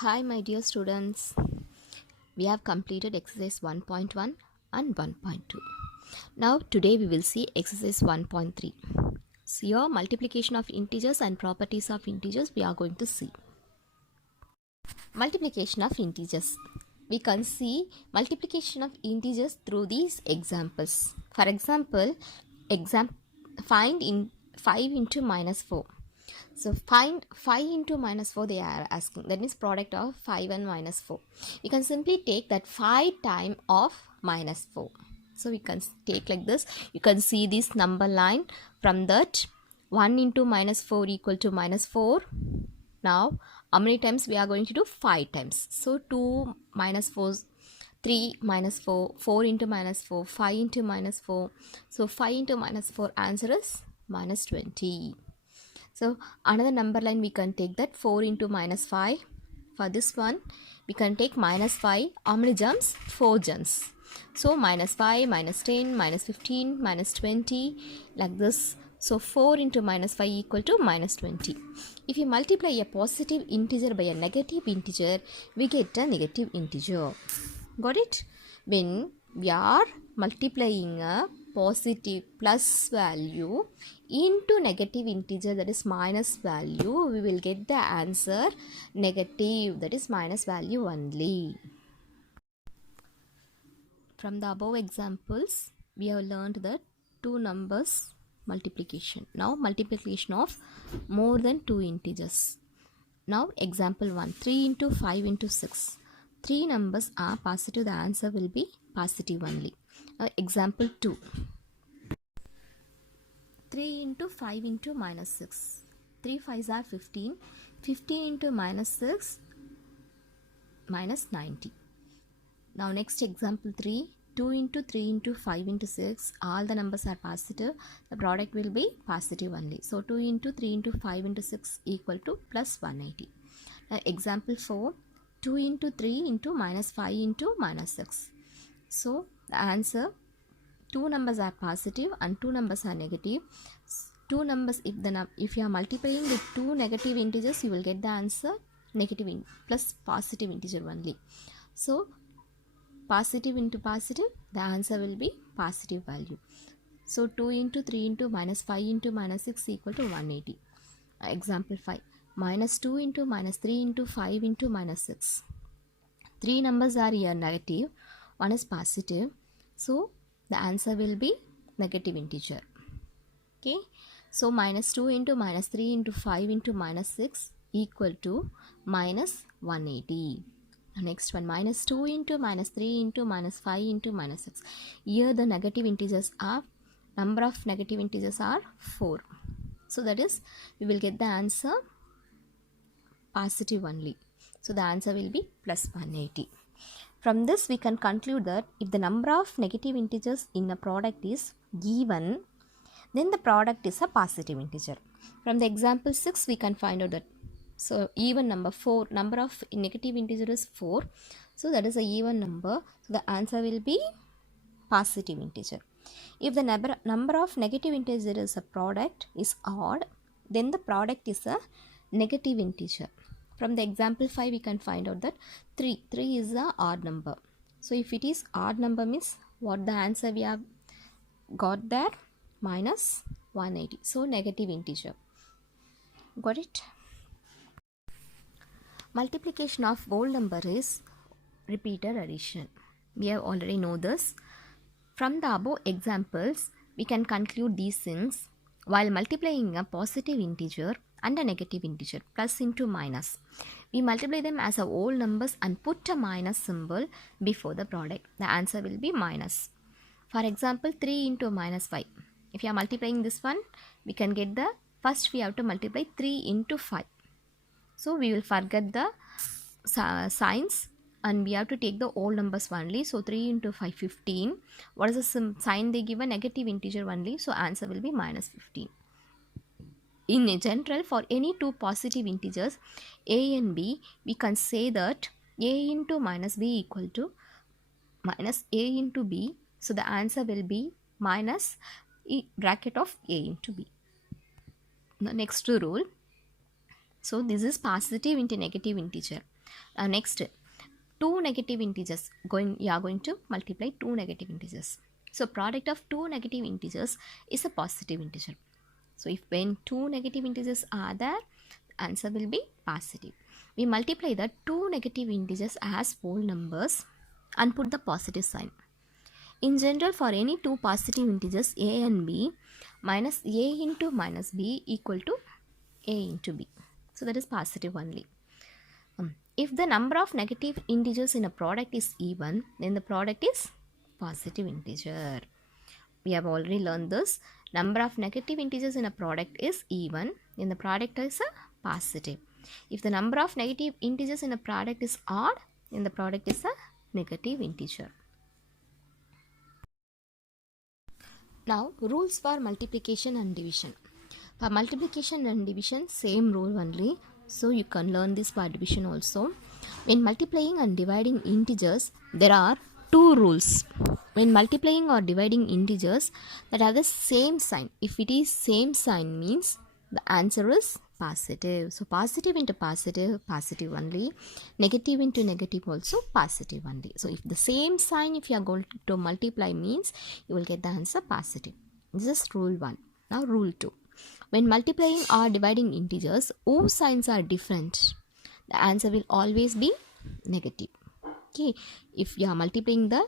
Hi, my dear students. We have completed exercise 1.1 and 1.2. Now, today we will see exercise 1.3. So, here, multiplication of integers and properties of integers we are going to see. Multiplication of integers. We can see multiplication of integers through these examples. For example, find in 5 into minus 4. So find 5 into minus 4 they are asking. That means product of 5 and minus 4. We can simply take that 5 time of minus 4. So we can take like this. You can see this number line from that 1 into minus 4 equal to minus 4. Now how many times we are going to do? 5 times. So 2 minus 4, 3 minus 4, 4 into minus 4, 5 into minus 4. So 5 into minus 4 answer is minus 20. So another number line we can take that 4 into minus 5. For this one we can take minus 5. How many jumps? 4 jumps. So minus 5, minus 10, minus 15, minus 20 like this. So 4 into minus 5 equal to minus 20. If you multiply a positive integer by a negative integer, we get a negative integer. Got it? When we are multiplying a positive plus value into negative integer, that is minus value, we will get the answer negative, that is minus value only. From the above examples, we have learned that two numbers multiplication. Now multiplication of more than two integers. Now example 1, 3 into 5 into 6. Three numbers are positive, the answer will be positive only. Now example 2, 3 into 5 into minus 6. 3 5s are 15. 15 into minus 6, minus 90. Now next example 3, 2 into 3 into 5 into 6. All the numbers are positive. The product will be positive only. So 2 into 3 into 5 into 6 equal to plus 180. Now example 4, 2 into 3 into minus 5 into minus 6. So the answer, two numbers are positive and two numbers are negative. Two numbers, if you are multiplying with two negative integers, you will get the answer negative plus positive integer only. So positive into positive, the answer will be positive value. So 2 into 3 into minus 5 into minus 6 equal to 180. Example 5, minus 2 into minus 3 into 5 into minus 6. Three numbers are here negative, one is positive. So the answer will be negative integer. Okay. So minus 2 into minus 3 into 5 into minus 6 equal to minus 180. Next one, minus 2 into minus 3 into minus 5 into minus 6. Here the negative integers are, number of negative integers are 4. So that is, we will get the answer positive only. So the answer will be plus 180. From this we can conclude that if the number of negative integers in a product is given, then the product is a positive integer. From the example 6 we can find out that, so even number 4, number of negative integer is 4, so that is a even number, so the answer will be positive integer. If the number of negative integer is a product is odd, then the product is a negative integer. From the example 5 we can find out that 3 is a odd number. So if it is odd number means what the answer we have got there, minus 180. So negative integer. Got it? Multiplication of whole number is repeated addition. We have already know this. From the above examples, we can conclude these things. While multiplying a positive integer and a negative integer, plus into minus, we multiply them as a whole numbers and put a minus symbol before the product. The answer will be minus. For example, 3 into minus 5. If you are multiplying this one, we can get the, first we have to multiply 3 into 5. So we will forget the signs and we have to take the whole numbers only. So 3 into 5, 15. What is the sign they give? A negative integer only. So answer will be minus 15. In general, for any two positive integers a and b, we can say that a into minus b equal to minus a into b. So the answer will be minus bracket of a into b. The next rule, So this is positive into negative integer. Next, two negative integers you are going to multiply two negative integers. So product of two negative integers is a positive integer. So if when two negative integers are there, answer will be positive. We multiply the two negative integers as whole numbers and put the positive sign. In general, for any two positive integers a and b, minus a into minus b equal to a into b. So that is positive only. If the number of negative integers in a product is even, then the product is positive integer. We have already learned this. Number of negative integers in a product is even, then the product is a positive. If the number of negative integers in a product is odd, then the product is a negative integer. Now, rules for multiplication and division. For multiplication and division, same rule only. So you can learn this for division also. When multiplying and dividing integers, there are two rules. When multiplying or dividing integers that have the same sign, if it is same sign means the answer is positive. So positive into positive, positive only. Negative into negative also, positive only. So if the same sign, if you are going to multiply means, you will get the answer positive. This is rule 1. Now rule 2. When multiplying or dividing integers, whose signs are different, the answer will always be negative. Okay, if you are multiplying the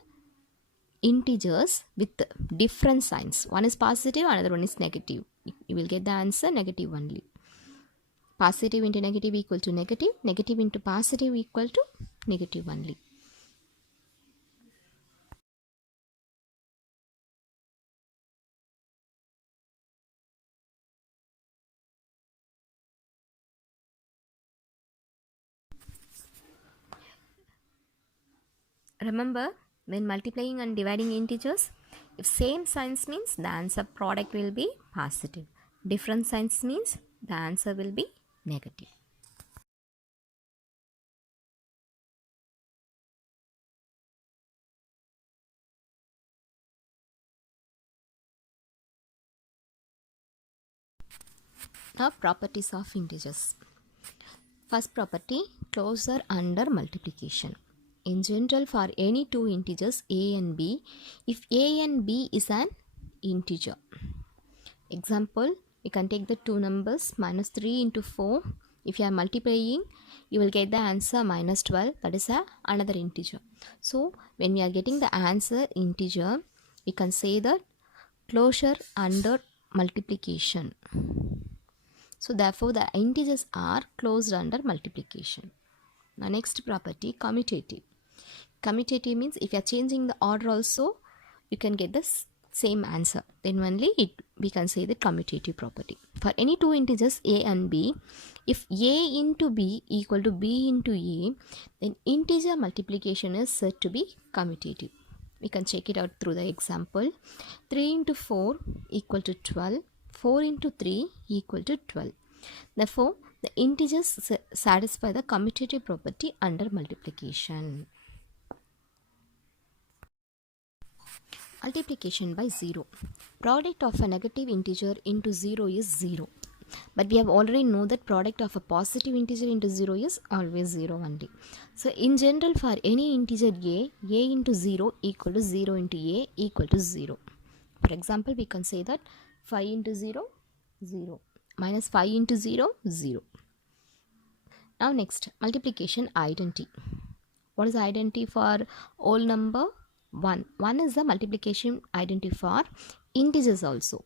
integers with different signs, one is positive, another one is negative, you will get the answer negative only. Positive into negative equal to negative, negative into positive equal to negative only. Remember, when multiplying and dividing integers, if same signs means the answer product will be positive. Different signs means the answer will be negative. Now properties of integers. First property, closure under multiplication. In general, for any two integers a and b, if a and b is an integer. Example, we can take the two numbers minus 3 into 4. If you are multiplying, you will get the answer minus 12. That is another integer. So when we are getting the answer integer, we can say that closure under multiplication. So therefore the integers are closed under multiplication. Now next property, commutative. Commutative means if you are changing the order also, you can get the same answer. Then only we can say the commutative property. For any two integers a and b, if a into b equal to b into a, then integer multiplication is said to be commutative. We can check it out through the example. 3 into 4 equal to 12. 4 into 3 equal to 12. Therefore, the integers satisfy the commutative property under multiplication. Multiplication by 0. Product of a negative integer into 0 is 0. But we have already know that product of a positive integer into 0 is always 0 only. So in general, for any integer a into 0 equal to 0 into a equal to 0. For example, we can say that 5 into 0, 0. Minus 5 into 0, 0. Now next, multiplication identity. What is the identity for whole number? 1. 1 is the multiplication identity for integers also.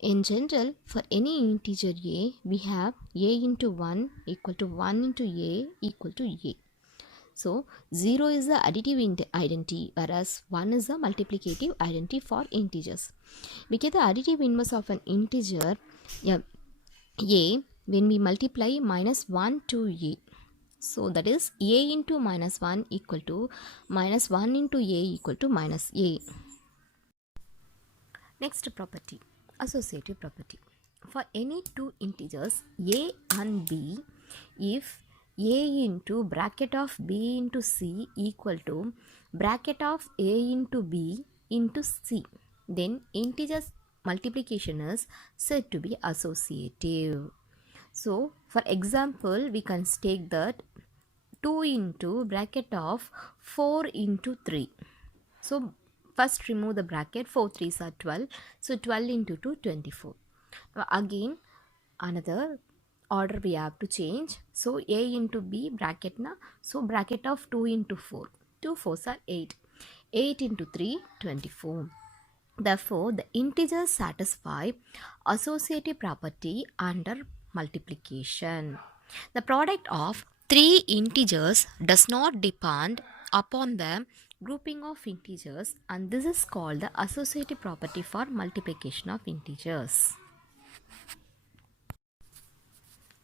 In general, for any integer a, we have a into 1 equal to 1 into a equal to a. So 0 is the additive identity, whereas 1 is the multiplicative identity for integers. We get the additive inverse of an integer a when we multiply minus 1 to a. So that is a into minus 1 equal to minus 1 into a equal to minus a. Next property, associative property. For any two integers a and b, if a into bracket of b into c equal to bracket of a into b into c, then integers multiplication is said to be associative. So for example we can take that 2 into bracket of 4 into 3. So first remove the bracket, 4 3s are 12, so 12 into 2 24. Now again another order we have to change, so a into b bracket na, so bracket of 2 into 4, 2 4s are 8, 8 into 3 24. Therefore the integers satisfy associative property under multiplication. The product of three integers does not depend upon the grouping of integers, and this is called the associative property for multiplication of integers.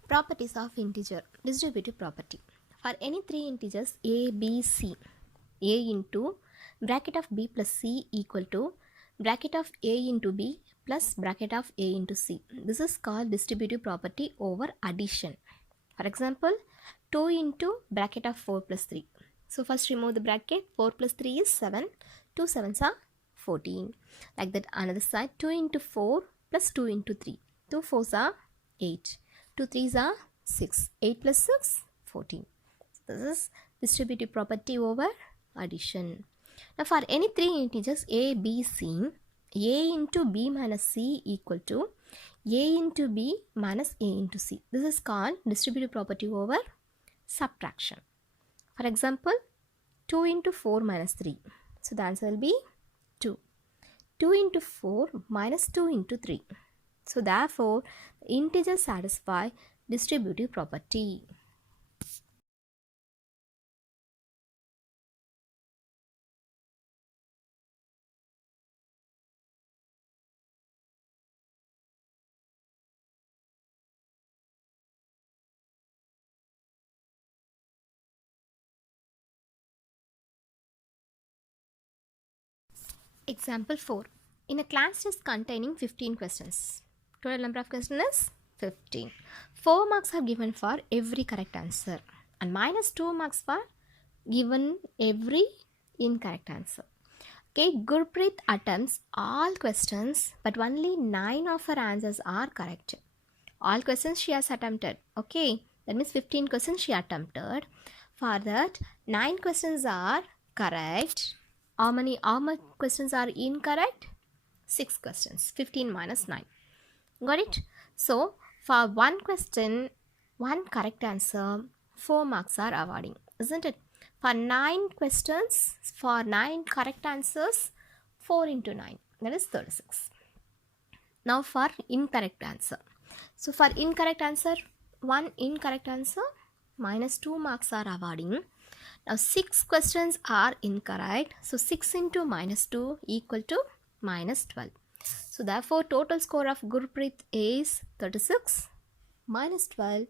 Properties of integer distributive property. For any three integers a, b, c, a into bracket of b plus c equal to bracket of a into b plus bracket of a into c. This is called distributive property over addition. For example, 2 into bracket of 4 plus 3. So first remove the bracket, 4 plus 3 is 7, 2 7s are 14. Like that another side, 2 into 4 plus 2 into 3. 2 4s are 8, 2 3s are 6, 8 plus 6, 14. This is distributive property over addition. Now for any three integers a, b, c, a into b minus c equal to a into b minus a into c. This is called distributive property over subtraction. For example, 2 into 4 minus 3. So the answer will be 2. 2 into 4 minus 2 into 3. So therefore, the integers satisfy distributive property. Example 4. In a class test containing 15 questions. Total number of questions is 15. 4 marks are given for every correct answer and minus 2 marks for given every incorrect answer. Okay, Gurpreet attempts all questions but only 9 of her answers are correct. All questions she has attempted. Okay, that means 15 questions she attempted. For that, 9 questions are correct. How many questions are incorrect? 6 questions. 15 minus 9. Got it? So, for one question, one correct answer, 4 marks are awarding. Isn't it? For 9 questions, for 9 correct answers, 4 into 9. That is 36. Now for incorrect answer. So for incorrect answer, one incorrect answer, minus 2 marks are awarding. Now 6 questions are incorrect. So 6 into minus 2 equal to minus 12. So therefore total score of Gurpreet is 36 minus 12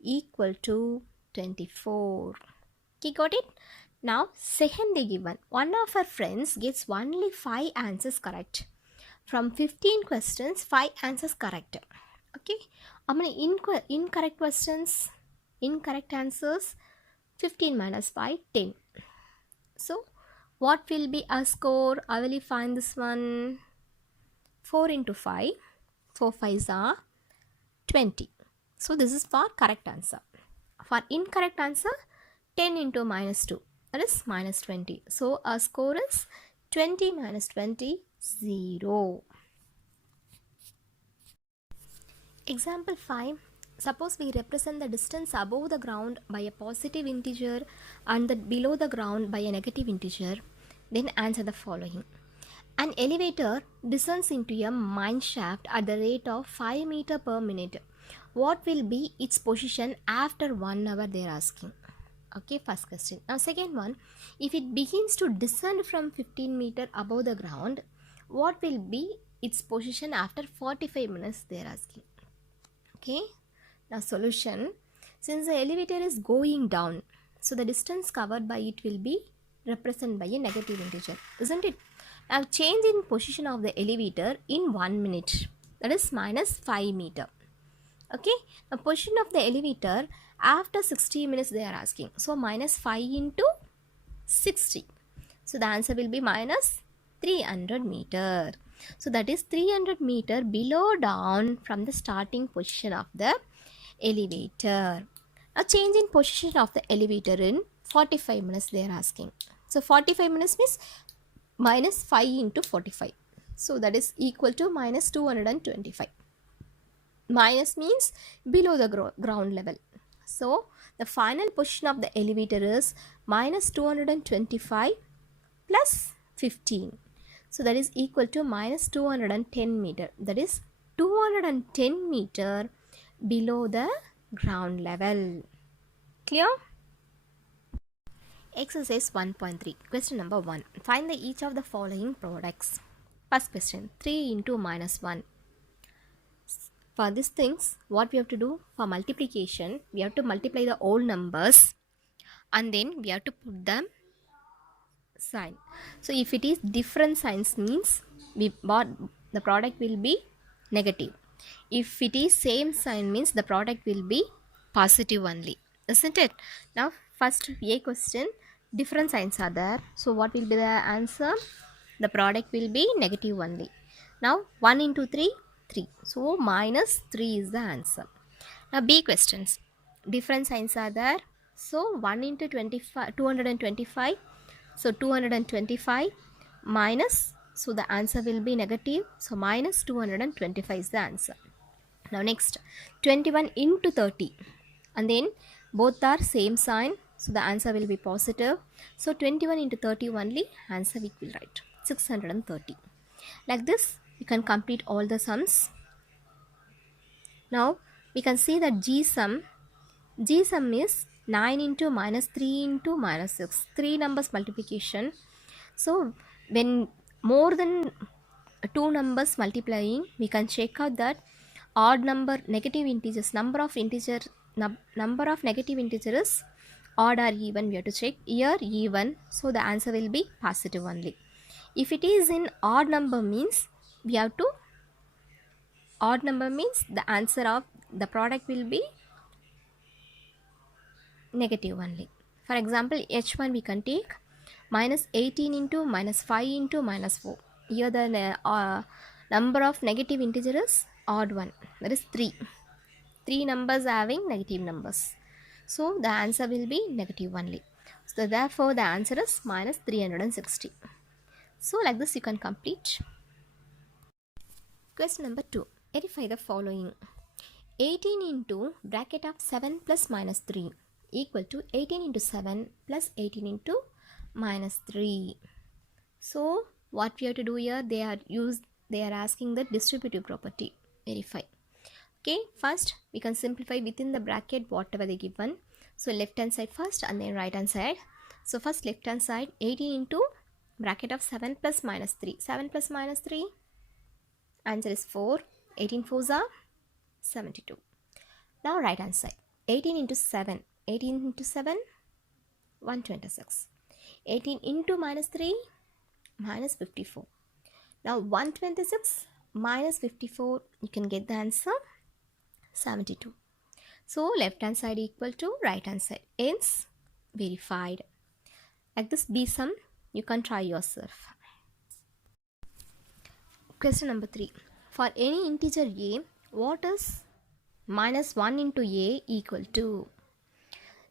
equal to 24. Okay, got it? Now secondly given, one of her friends gets only 5 answers correct. From 15 questions, 5 answers correct. Okay, how many incorrect questions? Incorrect answers, 15 minus 5, 10. So, what will be our score? I will find this one. 4 into 5. 4 5s are 20. So, this is for correct answer. For incorrect answer, 10 into minus 2. That is minus 20. So, our score is 20 minus 20, 0. Example 5. Suppose we represent the distance above the ground by a positive integer and the below the ground by a negative integer. Then answer the following. An elevator descends into a mine shaft at the rate of 5 meters per minute. What will be its position after 1 hour, they are asking. Okay, first question. Now second one, if it begins to descend from 15 meters above the ground, what will be its position after 45 minutes, they are asking. Okay, now solution. Since the elevator is going down, so the distance covered by it will be represented by a negative integer, isn't it? Now change in position of the elevator in 1 minute, that is minus 5 meter. Okay, now position of the elevator after 60 minutes, they are asking. So minus 5 into 60. So the answer will be minus 300 meter. So that is 300 meter below down from the starting position of the elevator. Now change in position of the elevator in 45 minutes they are asking. So 45 minutes means minus 5 into 45. So that is equal to minus 225. Minus means below the ground level. So the final position of the elevator is minus 225 plus 15. So that is equal to minus 210 meter. That is 210 meter below the ground level. Clear? Exercise 1.3. Question number 1. Find each of the following products. First question, 3 into minus 1. For these things, what we have to do for multiplication, we have to multiply the whole numbers and then we have to put them sign. So if it is different signs means the product will be negative. If it is same sign means the product will be positive only, isn't it? Now first A question, different signs are there, so what will be the answer? The product will be negative only. Now 1 into 3, 3, so minus 3 is the answer. Now B questions, different signs are there, so 1 into 25, 225, so 225 minus, so the answer will be negative, so minus 225 is the answer. Now next 21 into 30, and then both are same sign, so the answer will be positive, so 21 into 30 only, answer we will write 630. Like this you can complete all the sums. Now we can see that G sum is 9 into minus 3 into minus 6, 3 numbers multiplication. So when more than 2 numbers multiplying, we can check out that odd number negative integers, number of negative integers odd or even. We have to check here even, so the answer will be positive only. If it is in odd number means we have to, odd number means the answer of the product will be negative only. For example, H1 we can take minus 18 into minus 5 into minus 4. Here the number of negative integer is odd one, that is 3. 3 numbers having negative numbers, so the answer will be negative only. So therefore the answer is minus 360. So like this you can complete. Question number 2. Verify the following. 18 into bracket of 7 plus minus 3 equal to 18 into 7 plus 18 into minus 3. So what we have to do here, they are asking the distributive property. Verify. Okay, first we can simplify within the bracket whatever they given. So left hand side first and then right hand side. So first left hand side, 18 into bracket of 7 plus minus 3. 7 plus minus 3, answer is 4. 18 4s are 72. Now right hand side, 18 into 7. 18 into 7, 126. 18 into minus 3, minus 54. Now 126 minus 54, you can get the answer 72. So left hand side equal to right hand side, hence verified. Like this B sum, you can try yourself. Question number 3. For any integer A, what is minus 1 into A equal to?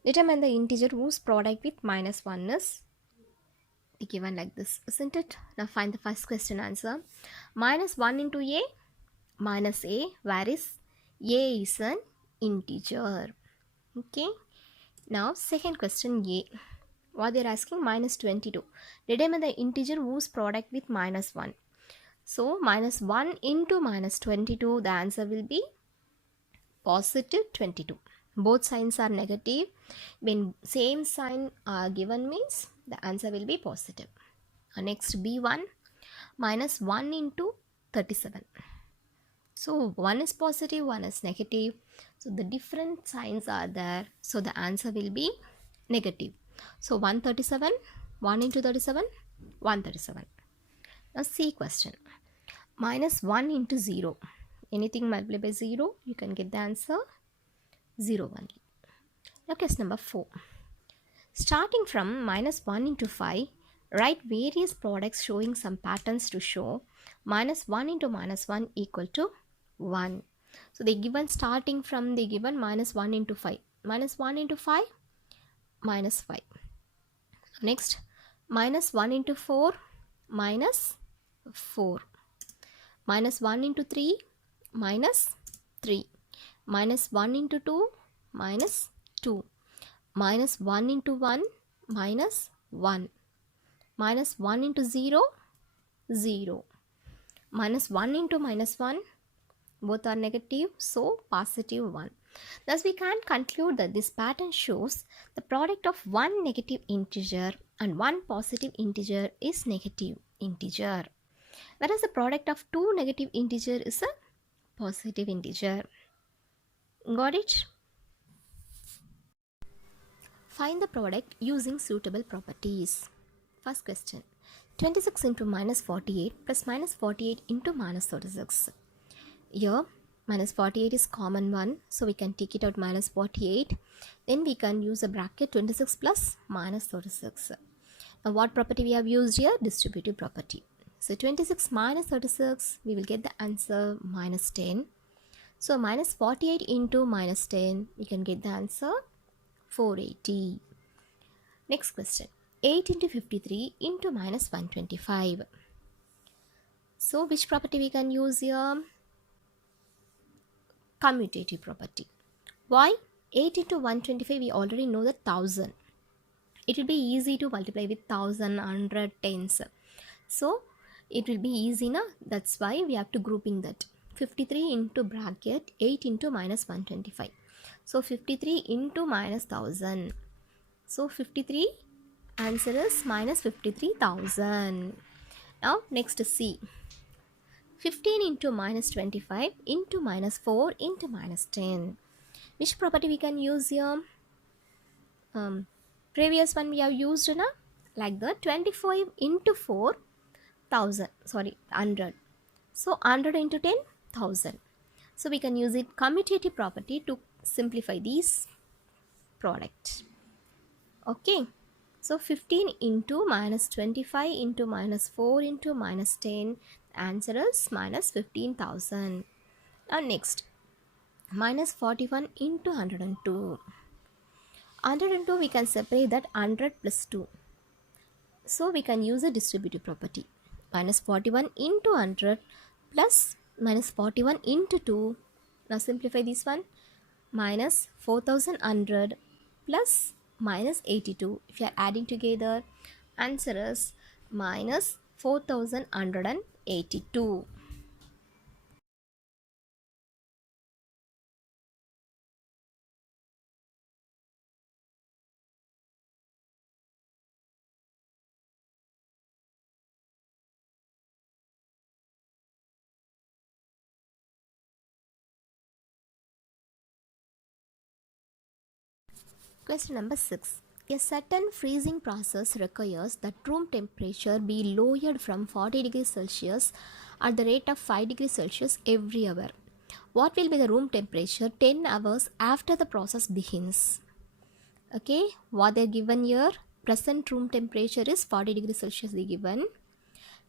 Determine the integer whose product with minus 1 is given like this, isn't it? Now find the first question answer. Minus 1 into A, minus A, where is A is an integer. Okay. Now second question A. What they are asking, minus 22. Determine the integer whose product with minus 1. So minus 1 into minus 22, the answer will be positive 22. Both signs are negative. When same sign are given means the answer will be positive. Next B1, minus 1 into 37. So 1 is positive, 1 is negative. So the different signs are there. So the answer will be negative. So 137, 1 into 37, 137. Now C question. Minus 1 into 0. Anything multiplied by 0, you can get the answer 0 only. Now question number 4. Starting from minus 1 into 5, write various products showing some patterns to show minus 1 into minus 1 equal to 1. So they given starting from they given minus 1 into 5. Minus 1 into 5, minus 5. Next, minus 1 into 4, minus 4. Minus 1 into 3, minus 3. Minus 1 into 2, minus 2. Minus 1 into 1, minus 1. Minus 1 into 0, 0. Minus 1 into minus 1, both are negative, so positive 1. Thus we can conclude that this pattern shows the product of one negative integer and one positive integer is negative integer, whereas the product of two negative integer is a positive integer. Got it? Find the product using suitable properties. First question, 26 into minus 48 plus minus 48 into minus 36. Here minus 48 is common one, so we can take it out minus 48. Then we can use a bracket 26 plus minus 36. Now what property we have used here? Distributive property. So 26 minus 36, we will get the answer minus 10. So minus 48 into minus 10, we can get the answer 480. Next question, 8 into 53 into minus 125. So which property we can use here? Commutative property. Why? 8 into 125, we already know that 1000. It will be easy to multiply with 1000, 100, tens. So it will be easy, na? That's why we have to grouping that. 53 into bracket 8 into minus 125. So 53 into minus 1000. So 53 answer is minus 53,000. Now next is C. 15 into minus 25 into minus 4 into minus 10. Which property we can use here? Previous one we have used, na? Like the 25 into 4, 100. So 100 into 10, 1000. So we can use it commutative property to simplify these product. Okay. So 15 into minus 25 into minus 4 into minus 10, answer is minus 15,000. Now next, minus 41 into 102. 102 we can separate that 100 plus 2. So we can use a distributive property. Minus 41 into 100 plus minus 41 into 2. Now simplify this one. Minus 4100 plus minus 82. If you are adding together, answer is minus 4182. Question number 6. A certain freezing process requires that room temperature be lowered from 40 degrees Celsius at the rate of 5 degrees Celsius every hour. What will be the room temperature 10 hours after the process begins? Okay, what they are given here? Present room temperature is 40 degrees Celsius they given.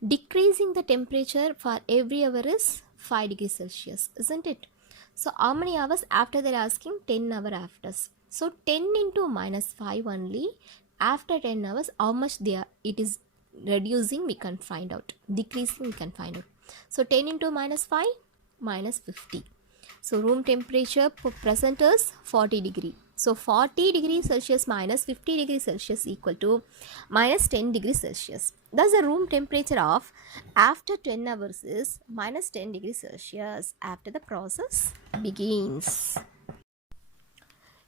Decreasing the temperature for every hour is 5 degrees Celsius, isn't it? So how many hours after they are asking? 10 hours after. So 10 into minus 5 only. After 10 hours, how much it is reducing we can find out. Decreasing we can find out. So 10 into minus 5, minus 50. So room temperature present is 40 degree. So 40 degrees Celsius minus 50 degrees Celsius equal to minus 10 degrees Celsius. Thus the room temperature of after 10 hours is minus 10 degrees Celsius after the process begins.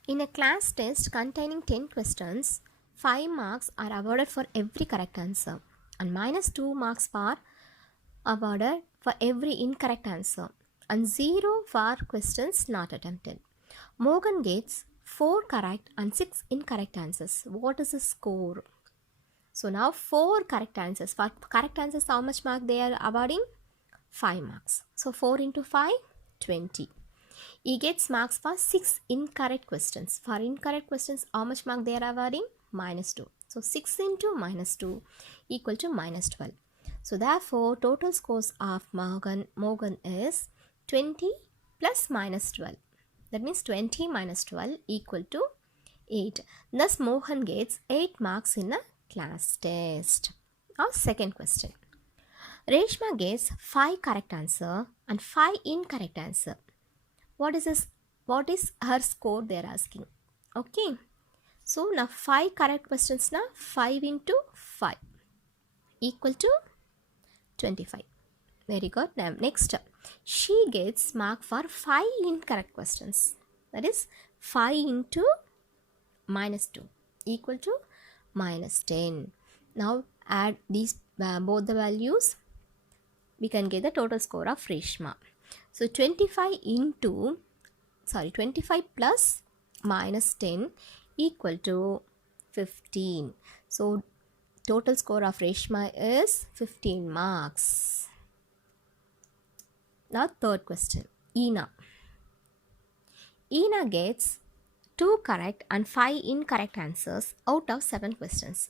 In a class test containing 10 questions, 5 marks are awarded for every correct answer and minus 2 marks are awarded for every incorrect answer and 0 for questions not attempted. Morgan gets 4 correct and 6 incorrect answers. What is the score? So now 4 correct answers. For correct answers, how much mark they are awarding? 5 marks. So 4 into 5, 20. He gets marks for 6 incorrect questions. For incorrect questions, how much mark they are awarding? Minus 2. So 6 into minus 2 equal to minus 12. So therefore, total scores of Morgan is 20 plus minus 12. That means 20 minus 12 equal to 8. Thus Mohan gets 8 marks in a class test. Now second question. Reshma gets 5 correct answer and 5 incorrect answer. What is her score they are asking? Okay. So now 5 correct questions now 5 into 5 equal to 25. Very good. Now next, she gets mark for 5 incorrect questions. That is 5 into minus 2 equal to minus 10. Now add these both the values. We can get the total score of Reshma. So 25 plus minus 10 equal to 15. So total score of Reshma is 15 marks. Now third question. Ina gets 2 correct and 5 incorrect answers out of 7 questions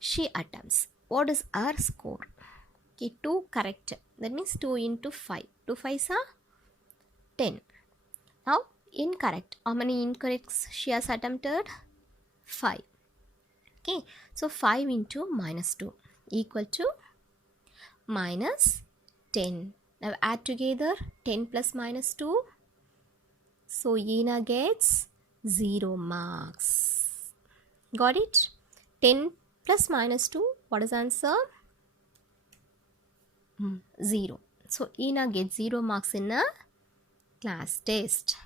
she attempts. What is her score? Okay, 2 correct. That means 2 into 5. 2 5s are 10. Now incorrect. How many incorrects she has attempted? 5. Okay, so 5 into minus 2 equal to minus 10. Now add together 10 plus minus 2. So Ina gets 0 marks. Got it? 10 plus minus 2. What is the answer? 0. So Ina gets 0 marks in a class test.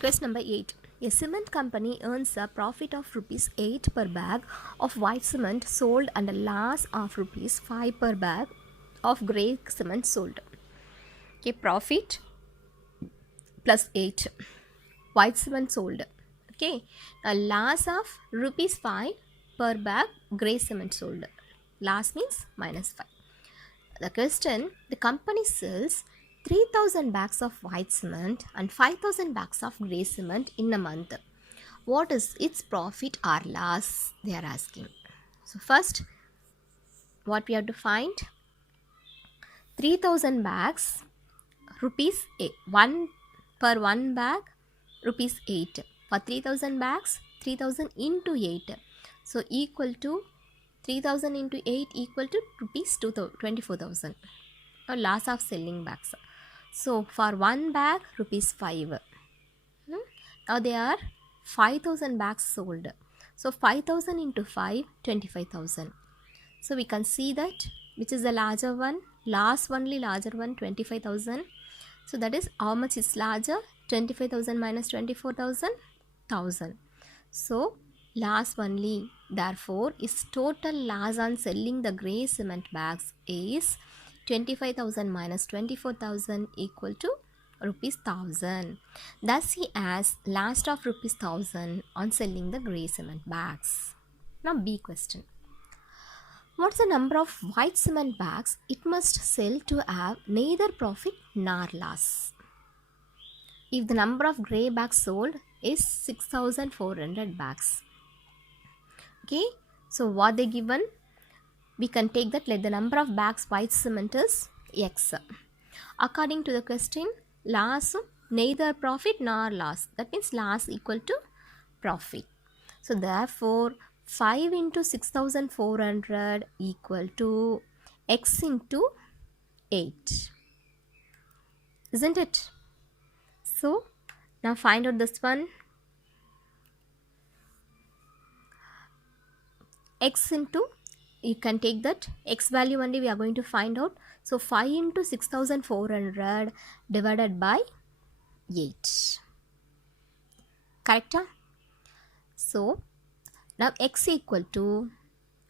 Question number 8. A cement company earns a profit of rupees 8 per bag of white cement sold and a loss of rupees 5 per bag of grey cement sold. Okay, profit plus 8. White cement sold. Okay, a loss of rupees 5 per bag grey cement sold. Loss means minus 5. The question, the company sells 3,000 bags of white cement and 5,000 bags of grey cement in a month. What is its profit or loss? They are asking. So first, what we have to find? 3,000 bags, rupees 8. 1 per 1 bag, rupees 8. For 3,000 bags, 3,000 into 8. So equal to 3,000 into 8 equal to rupees 24,000. Or loss of selling bags. So for 1 bag, rupees 5. Now there are 5,000 bags sold. So 5,000 into 5, 25,000. So we can see that which is the larger one. Last only larger one, 25,000. So that is how much is larger? 25,000 minus 24,000, 1,000. So loss only, therefore, is total loss on selling the grey cement bags is 25,000 minus 24,000 equal to rupees 1,000. Thus he has loss of rupees 1,000 on selling the grey cement bags. Now B question. What's the number of white cement bags it must sell to have neither profit nor loss? If the number of grey bags sold is 6,400 bags. Okay, so what they given? We can take that, let the number of bags white cement is X. According to the question, loss neither profit nor loss. That means loss equal to profit. So therefore 5 into 6,400 equal to X into 8. Isn't it? So now find out this one. X into, you can take that X value only we are going to find out. So 5 into 6,400 divided by 8. Correct? So now X equal to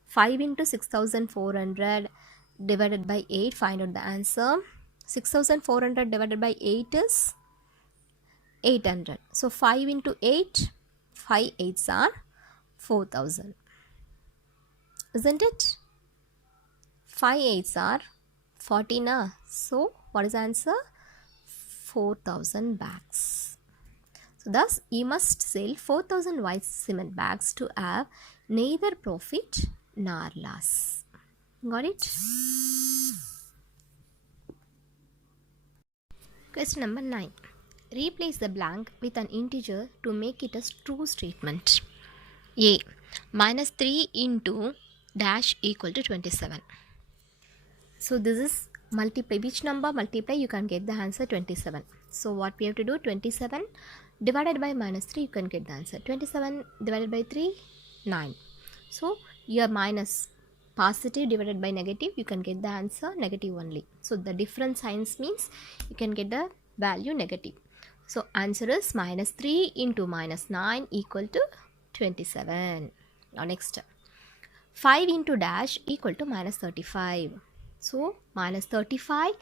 5 into 6,400 divided by 8. Find out the answer. 6,400 divided by 8 is 800. So 5 into 8, 5 8s are 4,000. Isn't it? 5 8s are 14. So what is the answer? 4,000 bags. So thus you must sell 4,000 white cement bags to have neither profit nor loss. Got it? Question number 9. Replace the blank with an integer to make it a true statement. A. Minus 3 into dash equal to 27. So this is multiply. Which number multiply? You can get the answer 27. So what we have to do? 27 divided by minus 3, you can get the answer. 27 divided by 3, 9. So your minus positive divided by negative, you can get the answer negative only. So the different signs means you can get the value negative. So answer is minus 3 into minus 9 equal to 27. Now next, 5 into dash equal to minus 35. So minus 35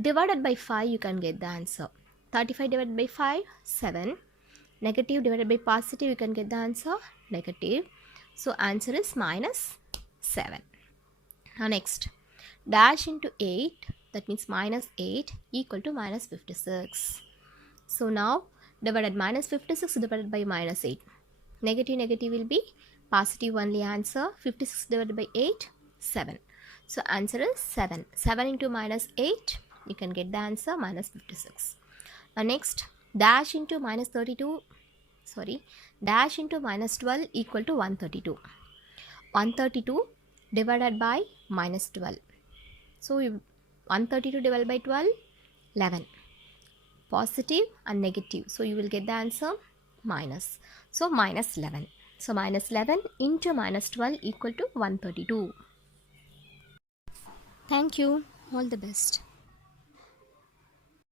divided by 5, you can get the answer. 35 divided by 5, 7. Negative divided by positive, you can get the answer negative. So answer is minus 7. Now next, dash into 8, that means minus 8 equal to minus 56. So now divided minus 56 divided by minus 8. Negative negative will be positive only answer. 56 divided by 8, 7. So answer is 7. 7 into minus 8, you can get the answer minus 56. Now next, dash into minus 32, dash into minus 12 equal to 132. 132 divided by minus 12. So 132 divided by 12, 11. Positive and negative. So you will get the answer minus. So minus 11. So minus 11 into minus 12 equal to 132. Thank you. All the best.